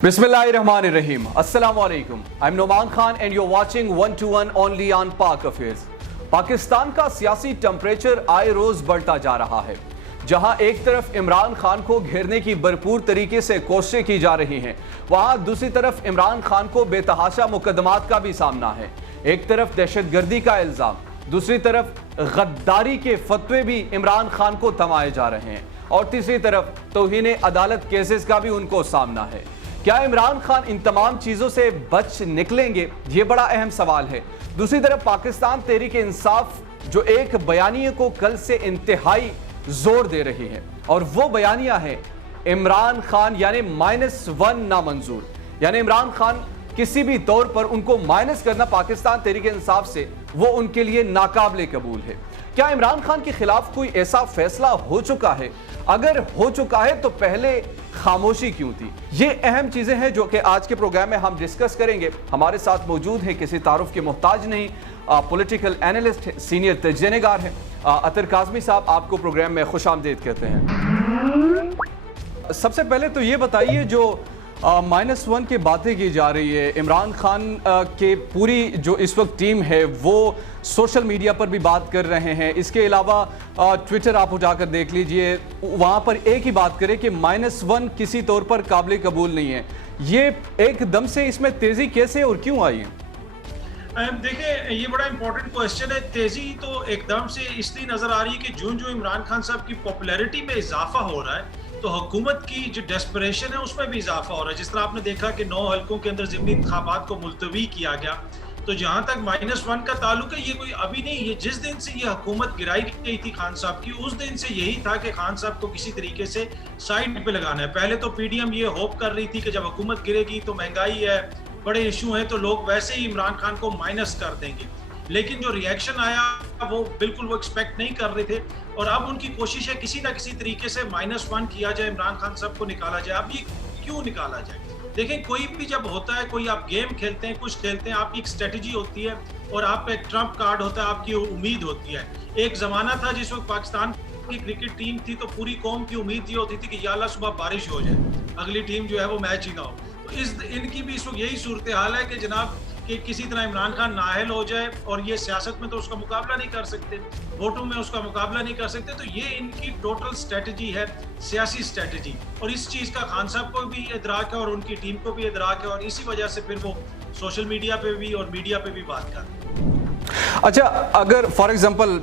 Bismillahirrahmanirrahim. Assalamu alaikum. I'm Noman Khan and you're watching 1-to-1 only on Pak Affairs. Pakistan का सियासी temperature आए रोज बढ़ता जा रहा है। जहां एक तरफ इमरान खान को घेरने की भरपूर तरीके से कोशिशें की जा रही हैं, वहां दूसरी तरफ इमरान खान को बेतहाशा मुकदमात का भी सामना है। एक तरफ दहशतगर्दी का इल्जाम, दूसरी तरफ गद्दारी के फतवे भी इमरान खान को थमाए जा रहे हैं और तीसरी तरफ तौहीन अदालत केसेस का भी उनको सामना है। क्या इमरान खान इन तमाम चीजों से बच निकलेंगे? ये बड़ा अहम सवाल है। दूसरी तरफ पाकिस्तान तहरीक इंसाफ जो एक बयानिए को कल से इंतहाई जोर दे रही है और वो बयानिया है इमरान खान यानी -1 नामंजूर, यानी इमरान खान किसी भी तौर पर उनको माइनस करना पाकिस्तान तहरीक इंसाफ से वो उनके लिए नाकाबिले कबूल है। क्या इमरान खान के खिलाफ कोई ऐसा फैसला हो चुका है? अगर हो चुका है तो पहले खामोशी क्यों थी? ये अहम चीजें हैं जो कि आज के प्रोग्राम में हम डिस्कस करेंगे। हमारे साथ मौजूद है, किसी तारुफ के मोहताज नहीं, पॉलिटिकल एनालिस्ट, सीनियर तजनिगार हैं अतर काज़मी साहब। आपको प्रोग्राम में खुशामदीद कहते हैं। सबसे पहले तो ये बताइए, जो -1 की बातें की जा रही है, इमरान खान के पूरी जो इस वक्त टीम है वो सोशल मीडिया पर भी बात कर रहे हैं। इसके अलावा ट्विटर आप उठाकर देख लीजिए, वहाँ पर एक ही बात करें कि -1 किसी तौर पर काबिल कबूल नहीं है। ये एकदम से इसमें तेज़ी कैसे और क्यों आई है? देखिए, ये बड़ा इंपॉर्टेंट क्वेश्चन है। तेजी तो एकदम से इसलिए नजर आ रही है कि जो इमरान खान साहब की पॉपुलैरिटी में इजाफा हो रहा है तो हुकूमत की जो डेस्परेशन है उसमें भी इजाफा हो रहा है। जिस तरह आपने देखा कि 9 हल्कों के अंदर ज़िमनी इंतखाबात को मुलतवी किया गया, तो जहां तक -1 का ताल्लुक है, ये कोई अभी नहीं, ये जिस दिन से ये हुकूमत गिराई गई थी खान साहब की, उस दिन से यही था कि खान साहब को किसी तरीके से साइड पे लगाना है। पहले तो पीडीएम ये होप कर रही थी कि जब हुकूमत गिरेगी तो महंगाई है, बड़े इशू हैं, तो लोग वैसे ही इमरान खान को माइनस कर देंगे। लेकिन जो रिएक्शन आया वो बिल्कुल वो एक्सपेक्ट नहीं कर रहे थे और अब उनकी कोशिश है किसी ना किसी तरीके से -1 किया जाए, इमरान खान साहब को निकाला जाए। अब ये क्यों निकाला जाए? देखें, कोई भी जब होता है, कोई आप गेम खेलते हैं, कुछ खेलते हैं, आपकी एक स्ट्रेटजी होती है और आप पे एक ट्रम्प कार्ड होता है, आपकी उम्मीद होती है। एक जमाना था जिस वक्त पाकिस्तान की क्रिकेट टीम थी तो पूरी कौम की उम्मीद ये होती थी कि या अल्लाह सुबह बारिश हो जाए, अगली टीम जो है वो मैच ही ना हो। तो इनकी भी इस वक्त यही सूरत हाल है कि जनाब कि किसी तरह इमरान खान नाअहल हो जाए, और ये सियासत में तो उसका मुकाबला नहीं कर सकते, वोटों में उसका मुकाबला नहीं कर सकते, तो ये इनकी टोटल स्ट्रेटजी है, सियासी स्ट्रेटजी। और इस चीज़ का खान साहब को भी इदराक है और उनकी टीम को भी इदराक है और इसी वजह से फिर वो सोशल मीडिया पे भी और मीडिया पे भी बात करते हैं। अच्छा, अगर फॉर एग्जाम्पल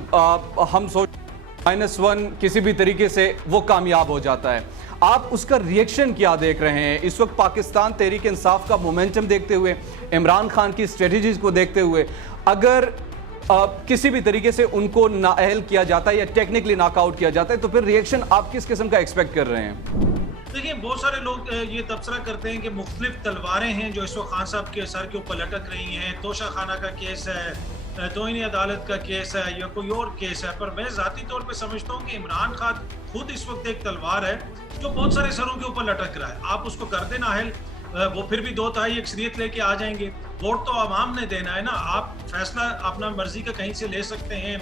हम सोच -1 किसी भी तरीके से वो कामयाब हो जाता है, आप उसका रिएक्शन क्या देख रहे हैं इस वक्त पाकिस्तान तहरीक इंसाफ का मोमेंटम देखते हुए, इमरान खान की स्ट्रेटजीज को देखते हुए? अगर किसी भी तरीके से उनको नाअहल किया जाता है या टेक्निकली नॉकआउट किया जाता है तो फिर रिएक्शन आप किस किस्म का एक्सपेक्ट कर रहे हैं? देखिए, बहुत सारे लोग ये तबसरा करते हैं कि मुख्तलिफ तलवारें हैं जो इस वक्त खान साहब के सर के ऊपर लटक रही हैं। तोशा खाना का केस है, तौहीन अदालत का केस है या कोई और केस है, पर मैं ज़ाती तौर पे समझता हूँ कि इमरान खान खुद इस वक्त एक तलवार है जो बहुत सारे सरों के ऊपर लटक रहा है। आप उसको कर देना है, वो फिर भी 2/3 अक्सरियत लेके आ जाएंगे। वोट तो आवाम ने देना है ना। आप फैसला अपना मर्जी का कहीं से ले सकते हैं,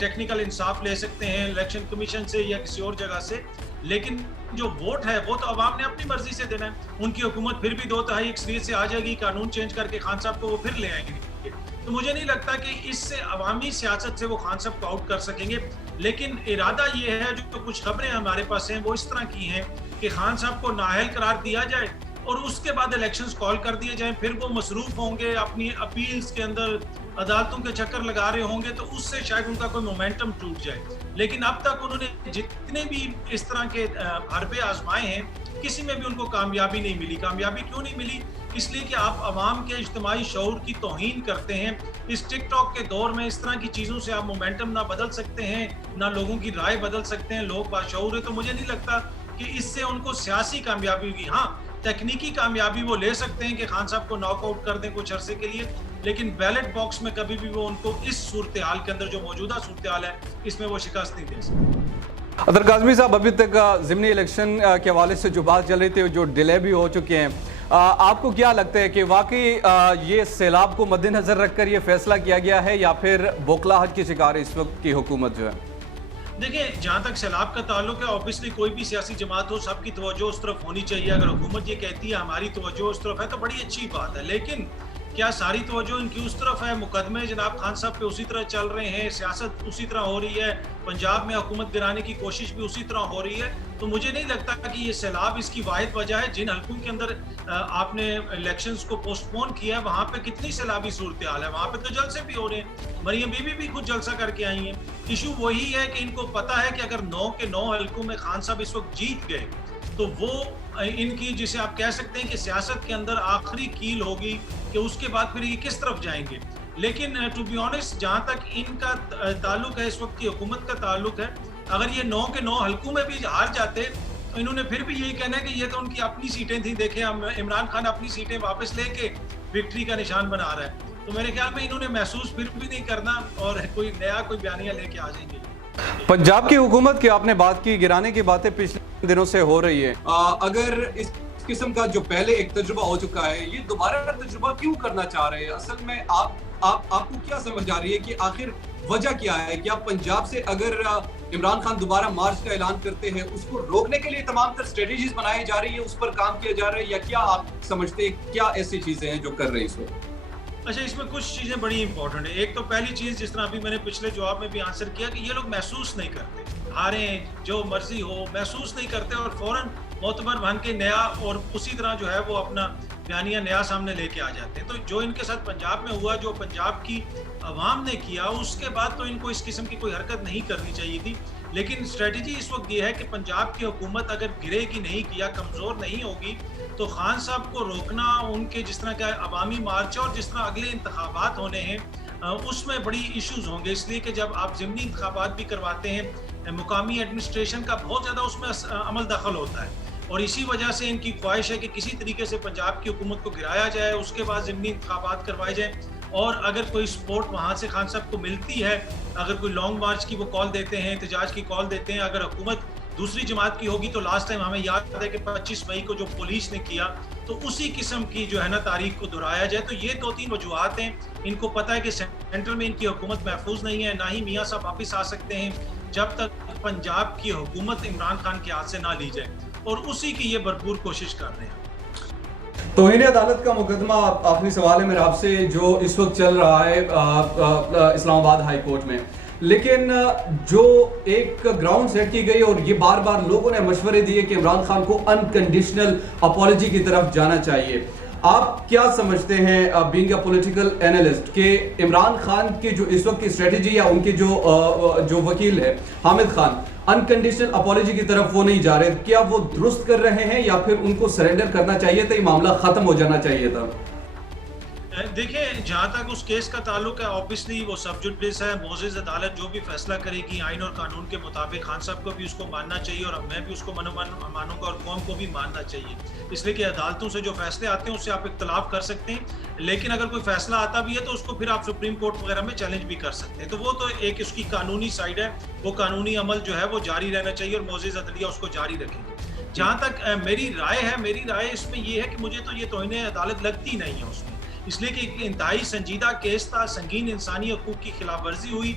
टेक्निकल इंसाफ ले सकते हैं इलेक्शन कमीशन से या किसी और जगह से, लेकिन जो वोट है वो तो आवाम ने अपनी मर्जी से देना है। उनकी हुकूमत फिर भी 2/3 अक्सरियत से आ जाएगी, कानून चेंज करके खान साहब को वो फिर ले आएंगे। तो मुझे नहीं लगता कि इससे अवामी सियासत से वो खान साहब को आउट कर सकेंगे। लेकिन इरादा ये है, जो कुछ खबरें हमारे पास हैं वो इस तरह की हैं कि खान साहब को नाअहल करार दिया जाए और उसके बाद इलेक्शंस कॉल कर दिए जाएं। फिर वो मसरूफ होंगे अपनी अपील्स के अंदर, अदालतों के चक्कर लगा रहे होंगे, तो उससे शायद उनका कोई मोमेंटम टूट जाए। लेकिन अब तक उन्होंने जितने भी इस तरह के हरबे आजमाए हैं, किसी में भी उनको कामयाबी नहीं मिली। कामयाबी क्यों नहीं मिली? इसलिए कि आप अवाम के इज्तिमाई शऊर की तौहीन करते हैं। इस टिकटॉक के दौर में इस तरह की चीज़ों से आप मोमेंटम ना बदल सकते हैं, ना लोगों की राय बदल सकते हैं। लोग बाशऊर है, तो मुझे नहीं लगता कि इससे उनको सियासी कामयाबी होगी। हाँ, तकनीकी कामयाबी वो ले सकते हैं कि खान साहब को नॉकआउट कर दें कुछ अरसे के लिए, लेकिन बैलेट बॉक्स में कभी भी वो उनको इस सूरत हाल के अंदर, जो मौजूदा सूरत हाल है, इसमें वो शिकस्त नहीं दे सकते। अतर काज़मी साहब, अभी तक ज़िमनी इलेक्शन के हवाले से जो बात चल रही थी, जो डिले भी हो चुके हैं, आपको क्या लगता है कि वाकई ये सैलाब को मद्देनजर रखकर ये फैसला किया गया है या फिर बौखलाहट की शिकार है इस वक्त की हुकूमत जो है? देखिए, जहाँ तक सैलाब का ताल्लुक है, ऑब्वियसली कोई भी सियासी जमात हो, सबकी तवज्जो उस तरफ होनी चाहिए। अगर हुकूमत ये कहती है हमारी तवज्जो उस तरफ है तो बड़ी अच्छी बात है, लेकिन क्या सारी तवज्जो इनकी उस तरफ है? मुकदमे जनाब खान साहब पे उसी तरह चल रहे हैं, सियासत उसी तरह हो रही है, पंजाब में हुकूमत गिराने की कोशिश भी उसी तरह हो रही है। तो मुझे नहीं लगता कि ये सैलाब इसकी वाहिद वजह है। जिन हलकों के अंदर आपने इलेक्शंस को पोस्टपोन किया है, वहाँ पे कितनी सैलाबी सूरत हाल है, वहाँ पे तो जलसे भी हो रहे हैं। मरियम बीबी भी खुद जलसा करके आई हैं। इशू वही है कि इनको पता है कि अगर 9 के 9 हलकों में खान साहब इस वक्त जीत गए तो वो इनकी, जिसे आप कह सकते हैं कि सियासत के अंदर आखिरी कील होगी कि उसके बाद फिर ये किस तरफ जाएंगे। लेकिन टू बी ऑनेस्ट, जहाँ तक इनका ताल्लुक है, इस वक्त की हुकूमत का ताल्लुक है, अगर ये 9 के 9 हलकों में भी हार जाते तो इन्होंने फिर भी यही कहना है कि ये तो उनकी अपनी सीटें थी, देखें हम इमरान खान अपनी सीटें वापस लेके विक्ट्री का निशान बना रहा है। तो मेरे ख्याल में इन्होंने महसूस फिर भी नहीं करना और कोई बयानिया लेके आ जाएंगे। पंजाब की हुकूमत की आपने बात की, गिराने की बातें पिछले दिनों से हो रही है। अगर इस किस्म का जो पहले एक तजुर्बा हो चुका है, ये दोबारा तजुर्बा क्यों करना चाह रहे हैं? असल में आपको क्या समझ आ रही है कि आखिर वजह क्या है? क्या पंजाब से अगर इमरान खान दोबारा मार्च का ऐलान करते हैं, उसको रोकने के लिए तमाम तर स्ट्रेटेजीज बनाई जा रही है, उस पर काम किया जा रहा है, या क्या आप समझते हैं क्या ऐसी चीजें हैं जो कर रही है इस वक्त? अच्छा, इसमें कुछ चीज़ें बड़ी इंपॉर्टेंट है। एक तो पहली चीज़, जिस तरह अभी मैंने पिछले जवाब में भी आंसर किया, कि ये लोग महसूस नहीं करते, हारें जो मर्जी हो महसूस नहीं करते और फौरन मोतबर बन के नया और उसी तरह जो है वो अपना बयानिया नया सामने लेके आ जाते हैं। तो जो इनके साथ पंजाब में हुआ, जो पंजाब की अवाम ने किया, उसके बाद तो इनको इस किस्म की कोई हरकत नहीं करनी चाहिए थी। लेकिन स्ट्रेटजी इस वक्त ये है कि पंजाब की हुकूमत अगर गिरेगी नहीं, किया कमज़ोर नहीं होगी, तो खान साहब को रोकना, उनके जिस तरह का अवामी मार्च और जिस तरह अगले इंतखाबात होने हैं उसमें बड़ी इश्यूज होंगे। इसलिए कि जब आप ज़िमनी इंतखाबात भी करवाते हैं, मुकामी एडमिनिस्ट्रेशन का बहुत ज़्यादा उसमें अमल दखल होता है और इसी वजह से इनकी ख्वाहिश है कि किसी तरीके से पंजाब की हुकूमत को गिराया जाए, उसके बाद ज़िमनी इंतखाबात करवाए जाए और अगर कोई सपोर्ट वहाँ से खान साहब को मिलती है, अगर कोई लॉन्ग मार्च की वो कॉल देते हैं, एहतजाज की कॉल देते हैं, अगर हुकूमत दूसरी जमात की होगी, तो लास्ट टाइम हमें याद है कि 25 मई को जो पुलिस ने किया, तो उसी किस्म की जो है ना तारीख को दोहराया जाए। तो ये 2-3 वजूहात हैं। इनको पता है कि सेंट्रल में इनकी हुकूमत महफूज नहीं है, ना ही मियाँ साहब वापस आ सकते हैं जब तक पंजाब की हुकूमत इमरान खान के हाथ से ना ली जाए, और उसी की ये भरपूर कोशिश कर रहे हैं। तौहीन अदालत का मुकदमा, आखिरी सवाल है मेरा आपसे, जो इस वक्त चल रहा है इस्लामाबाद हाई कोर्ट में, लेकिन जो एक ग्राउंड सेट की गई और ये बार बार लोगों ने मशवरे दिए कि इमरान खान को अनकंडीशनल अपॉलॉजी की तरफ जाना चाहिए, आप क्या समझते हैं बीइंग अ पॉलिटिकल एनालिस्ट कि इमरान खान की जो इस वक्त की स्ट्रेटजी या उनके जो वकील है हामिद खान, अनकंडीशनल अपॉलॉजी की तरफ वो नहीं जा रहे, क्या वो दुरुस्त कर रहे हैं या फिर उनको सरेंडर करना चाहिए था, ये मामला खत्म हो जाना चाहिए था? देखिए, जहाँ तक उस केस का ताल्लुक है, ऑब्वियसली वो सब जुडिस है, मोअज़्ज़ज़ अदालत जो भी फैसला करेगी आइन और कानून के मुताबिक, खान साहब को भी उसको मानना चाहिए और मैं भी उसको मानूंगा और कौम को भी मानना चाहिए। इसलिए कि अदालतों से जो फैसले आते हैं उससे आप इख्तलाफ कर सकते हैं, लेकिन अगर कोई फैसला आता भी है तो उसको फिर आप सुप्रीम कोर्ट वगैरह में चैलेंज भी कर सकते हैं। तो वो तो एक उसकी कानूनी साइड है, वो कानूनी अमल जो है वो जारी रहना चाहिए और मोअज़्ज़ज़ अदलिया उसको जारी रखेंगे। जहाँ तक मेरी राय इसमें ये है कि मुझे तो ये तौहीन अदालत लगती नहीं है उसमें, इसलिए कि एक इंतहाई संजीदा केस था, संगीन इंसानी हकूक की खिलाफ वर्जी हुई,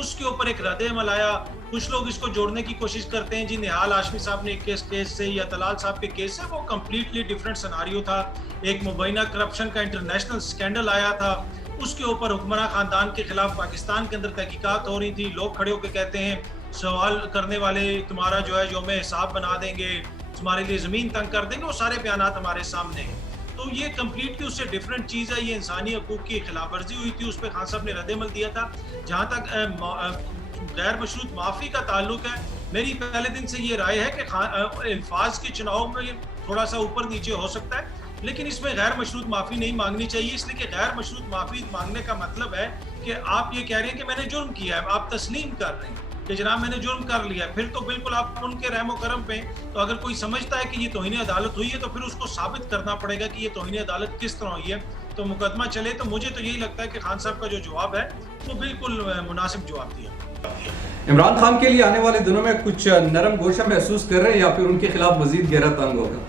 उसके ऊपर एक रद्द-ए-अमल आया। कुछ लोग इसको जोड़ने की कोशिश करते हैं, जी निहाल हाशमी साहब ने एक केस से या तलाल साहब के केस से, वो कम्प्लीटली डिफरेंट सिनारियो था। एक मुबैना करप्शन का इंटरनेशनल स्कैंडल आया था, उसके ऊपर हुक्मरान खानदान के खिलाफ पाकिस्तान के अंदर तहकीकात हो रही थी। लोग खड़े होकर कहते हैं सवाल करने वाले, तुम्हारा जो है यौम हिसाब बना देंगे, तुम्हारे लिए ज़मीन तंग कर देंगे, वो सारे बयानात हमारे सामने हैं। तो ये कम्प्लीटली उससे डिफरेंट चीज़ है, ये इंसानी हकूक की खिलाफ वर्जी हुई थी, उस पर खान साहब ने रद्द-ए-अमल दिया था। जहाँ तक गैर मशरूत माफ़ी का ताल्लुक है, मेरी पहले दिन से ये राय है कि अल्फाज के चुनाव में थोड़ा सा ऊपर नीचे हो सकता है, लेकिन इसमें गैर मशरूत माफ़ी नहीं मांगनी चाहिए। इसलिए कि गैर मशरूत माफ़ी मांगने का मतलब है कि आप ये कह रहे हैं कि मैंने जुर्म किया है, आप तस्लीम कर रहे हैं कि जनाब मैंने जुर्म कर लिया, फिर तो बिल्कुल आप उनके रहमो करम पे, तो अगर कोई समझता है कि ये तौहीन अदालत हुई है तो फिर उसको साबित करना पड़ेगा कि ये तौहीन अदालत किस तरह हुई है, तो मुकदमा चले। तो मुझे तो यही लगता है कि खान साहब का जो जवाब है वो बिल्कुल मुनासिब जवाब दिया। इमरान खान के लिए आने वाले दिनों में कुछ नरम गोशा महसूस कर रहे हैं या फिर उनके खिलाफ मजीद गहरा तंग होगा?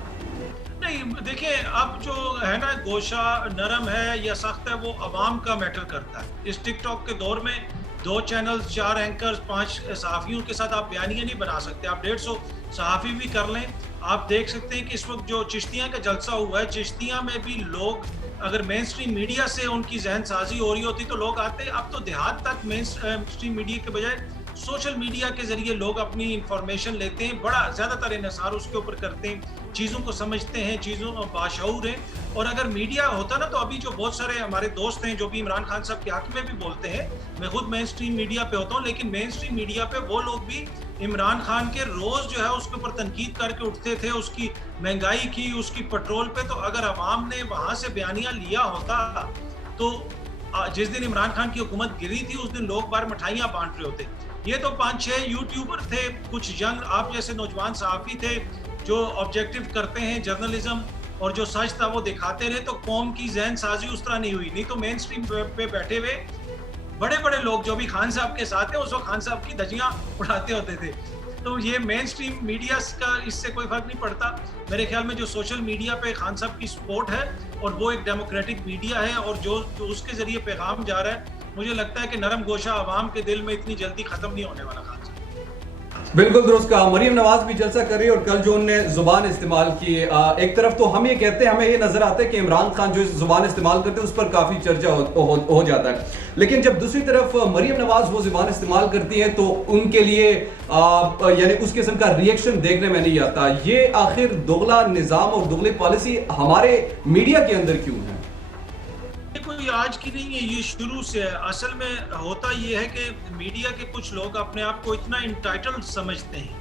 नहीं, देखिए, अब जो है ना गोशा नरम है या सख्त है वो अवाम का मैटर करता है। इस टिकटॉक के दौर में 2 चैनल, 4 एंकर्स, 5 सहाफ़ियों के साथ आप बयानियाँ नहीं बना सकते। आप 150 सहाफ़ी भी कर लें। आप देख सकते हैं कि इस वक्त जो चिश्तिया का जलसा हुआ है, चिश्तिया में भी लोग, अगर मेन स्ट्रीम मीडिया से उनकी जहन साजी हो रही होती तो लोग आते। अब तो देहात तक मेन स्ट्रीम मीडिया के बजाय सोशल मीडिया के जरिए लोग अपनी इंफॉर्मेशन लेते हैं, बड़ा ज़्यादातर इन्हिसार उसके ऊपर करते हैं, चीज़ों को समझते हैं, चीज़ों बाशऊर हैं। और अगर मीडिया होता ना, तो अभी जो बहुत सारे हमारे दोस्त हैं जो भी इमरान खान साहब के हक में भी बोलते हैं, मैं खुद मेन स्ट्रीम मीडिया पे होता हूँ, लेकिन मेन स्ट्रीम मीडिया पे वो लोग भी इमरान खान के रोज़ जो है उसके ऊपर तनकीद करके उठते थे, उसकी महंगाई की, उसकी पेट्रोल पे। तो अगर अवाम ने वहाँ से बयानिया लिया होता तो जिस दिन इमरान खान की हुकूमत गिरी थी उस दिन लोग बाहर मिठाइयाँ बांट रहे होते। ये तो 5-6 यूट्यूबर थे, कुछ यंग आप जैसे नौजवान सहाफ़ी थे जो ऑब्जेक्टिव करते हैं जर्नलिज्म, और जो सच था वो दिखाते रहे, तो कौम की जहन साजी उस तरह नहीं हुई। नहीं तो मेन स्ट्रीम पे बैठे हुए बड़े बड़े लोग जो भी खान साहब के साथ हैं, उस वक्त खान साहब की धज्जियां उड़ाते होते थे। तो ये मेन स्ट्रीम मीडिया का इससे कोई फर्क नहीं पड़ता। मेरे ख्याल में जो सोशल मीडिया पे खान साहब की सपोर्ट है, और वो एक डेमोक्रेटिक मीडिया है, और जो उसके जरिए पैगाम जा रहा है, मुझे लगता है कि नरम गोशा आवाम के दिल में इतनी जल्दी खत्म नहीं होने वाला। खान साहब बिल्कुल दुरुस्त कहा। मरियम नवाज भी जलसा कर रही है और कल जो उन्होंने जुबान इस्तेमाल की, एक तरफ तो हम ये कहते हैं, हमें ये नजर आता है कि इमरान खान जो जुबान इस्तेमाल करते हैं उस पर काफी चर्चा हो जाता है, लेकिन जब दूसरी तरफ मरियम नवाज वो जुबान इस्तेमाल करती है तो उनके लिए यानी उस किस्म का रिएक्शन देखने में नहीं आता। ये आखिर दोगला निजाम और दोगली पॉलिसी हमारे मीडिया के अंदर क्यों है? कोई आज की नहीं है, ये शुरू से है। असल में होता ये है कि मीडिया के कुछ लोग अपने आप को इतना इंटाइटल्ड समझते हैं,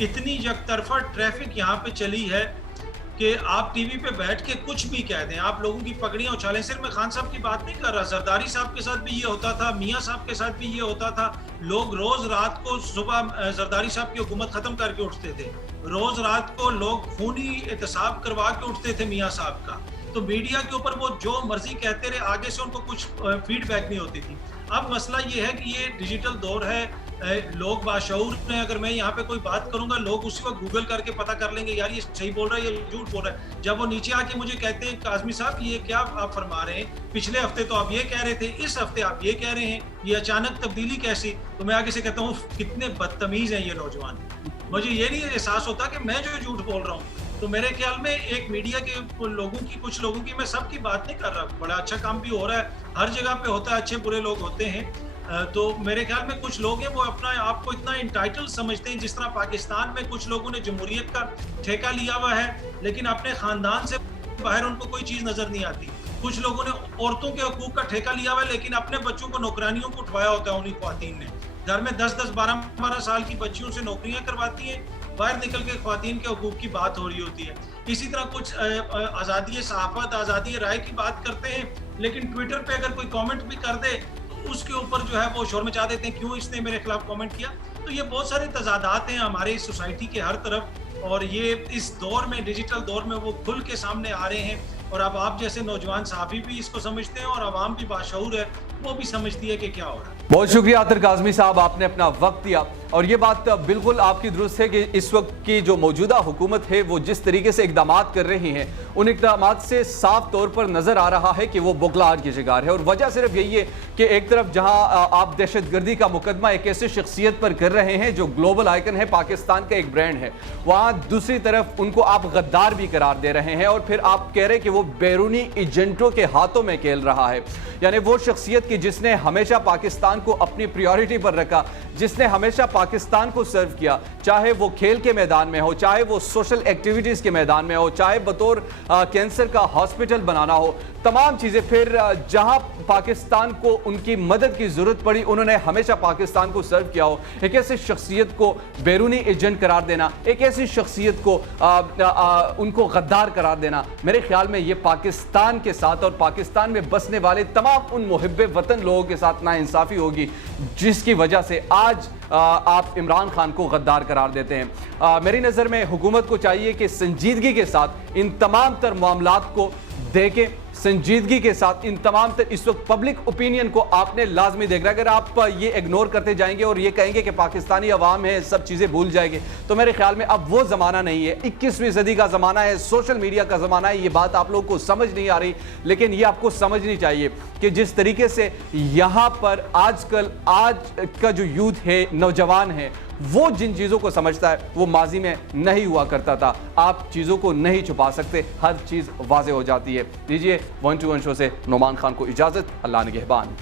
इतनी यकतरफा ट्रैफिक यहाँ पे चली है कि आप टीवी पे बैठ के कुछ भी कह दें, आप लोगों की पगड़ियाँ उछालें। सिर्फ मैं खान साहब की बात नहीं कर रहा, जरदारी साहब के साथ भी ये होता था, मियाँ साहब के साथ भी ये होता था। लोग रोज रात को सुबह जरदारी साहब की हुकूमत खत्म करके उठते थे, रोज रात को लोग खूनी एहतसाब करवा के उठते थे मियाँ साहब का। तो मीडिया के ऊपर वो जो मर्जी कहते रहे, आगे से उनको कुछ फीडबैक नहीं होती थी। अब मसला ये है कि ये डिजिटल दौर है, लोग बाशऊर हैं। अगर मैं यहाँ पे कोई बात करूंगा, लोग उसी वक्त गूगल करके पता कर लेंगे, यार ये सही बोल रहा है, ये झूठ बोल रहा है। जब वो नीचे आके मुझे कहते हैं काज़मी साहब ये क्या आप फरमा रहे हैं, पिछले हफ्ते तो आप ये कह रहे थे, इस हफ्ते आप ये कह रहे हैं, ये अचानक तब्दीली कैसी? तो मैं आगे से कहता हूँ कितने बदतमीज हैं ये नौजवान। मुझे ये नहीं एहसास होता कि मैं जो झूठ बोल रहा हूँ। तो मेरे ख्याल में एक मीडिया के लोगों की, कुछ लोगों की, मैं सबकी बात नहीं कर रहा, बड़ा अच्छा काम भी हो रहा है, हर जगह पे होता है, अच्छे बुरे लोग होते हैं। तो मेरे ख्याल में कुछ लोग हैं वो अपना आप को इतना इंटाइटल समझते हैं, जिस तरह पाकिस्तान में कुछ लोगों ने जमहूरियत का ठेका लिया हुआ है, लेकिन अपने खानदान से बाहर उनको कोई चीज़ नजर नहीं आती। कुछ लोगों ने औरतों के हकूक का ठेका लिया हुआ है, लेकिन अपने बच्चों को नौकरानियों को उठवाया होता है उन्हीं ख्वातीन ने। घर में 10-10, 12-12 साल की बच्चियों से नौकरियां करवाती हैं, बाहर निकल के ख्वातीन के हकूक की बात हो रही होती है। इसी तरह कुछ आज़ादी सहाफ़त, आज़ादी राय की बात करते हैं, लेकिन ट्विटर पे अगर कोई कमेंट भी कर दे तो उसके ऊपर जो है वो शोर मचा देते हैं, क्यों इसने मेरे खिलाफ कमेंट किया। तो ये बहुत सारे तजादात हैं हमारे इस सोसाइटी के हर तरफ, और ये इस दौर में, डिजिटल दौर में, वो खुल के सामने आ रहे हैं। और अब आप जैसे नौजवान सहाफ़ी भी इसको समझते हैं, और आवाम भी बाशऊर है, वो भी समझती है कि क्या हो रहा है। बहुत शुक्रिया अतर काज़मी साहब, आपने अपना वक्त दिया। और ये बात बिल्कुल आपकी दुरुस्त है कि इस वक्त की जो मौजूदा हुकूमत है वो जिस तरीके से इकदाम कर रही हैं, उन इकदाम से साफ तौर पर नज़र आ रहा है कि वो बुखलाहट की शिकार है। और वजह सिर्फ यही है कि एक तरफ जहां आप दहशतगर्दी का मुकदमा एक ऐसी शख्सियत पर कर रहे हैं जो ग्लोबल आइकन है, पाकिस्तान का एक ब्रांड है, वहाँ दूसरी तरफ उनको आप गद्दार भी करार दे रहे हैं, और फिर आप कह रहे हैं कि वो बैरूनी एजेंटों के हाथों में खेल रहा है। यानी वो शख्सियत की जिसने हमेशा पाकिस्तान को अपनी प्रायोरिटी पर रखा, जिसने हमेशा पाकिस्तान को सर्व किया, चाहे वो खेल के मैदान में हो, चाहे वो सोशल एक्टिविटीज़ के मैदान में हो, चाहे बतौर कैंसर का हॉस्पिटल बनाना हो, तमाम चीज़ें। फिर जहां पाकिस्तान को उनकी मदद की ज़रूरत पड़ी, उन्होंने हमेशा पाकिस्तान को सर्व किया हो। एक ऐसी शख्सियत को बैरूनी एजेंट करार देना, एक ऐसी शख्सियत को उनको गद्दार करार देना, मेरे ख्याल में ये पाकिस्तान के साथ और पाकिस्तान में बसने वाले तमाम उन मुहिब्बे वतन लोगों के साथ नाइंसाफ़ी होगी, जिसकी वजह से आज आप इमरान खान को गद्दार करार देते हैं। मेरी नज़र में हुकूमत को चाहिए कि संजीदगी के साथ इन तमाम तर मामलात को देखें, संजीदगी के साथ इन तमाम इस वक्त पब्लिक ओपिनियन को आपने लाजमी देखना है। अगर आप ये इग्नोर करते जाएंगे और ये कहेंगे कि पाकिस्तानी अवाम है सब चीज़ें भूल जाएंगे, तो मेरे ख्याल में अब वो ज़माना नहीं है। 21वीं सदी का ज़माना है, सोशल मीडिया का ज़माना है। ये बात आप लोगों को समझ नहीं आ रही, लेकिन ये आपको समझनी चाहिए कि जिस तरीके से यहाँ पर आजकल आज का जो यूथ है, नौजवान है, वो जिन चीज़ों को समझता है वो माजी में नहीं हुआ करता था। आप चीज़ों को नहीं छुपा सकते, हर चीज़ वाज़े हो जाती है। दीजिए 1 to 1 शो से नोमान खान को इजाज़त। अल्लाह निगहबान।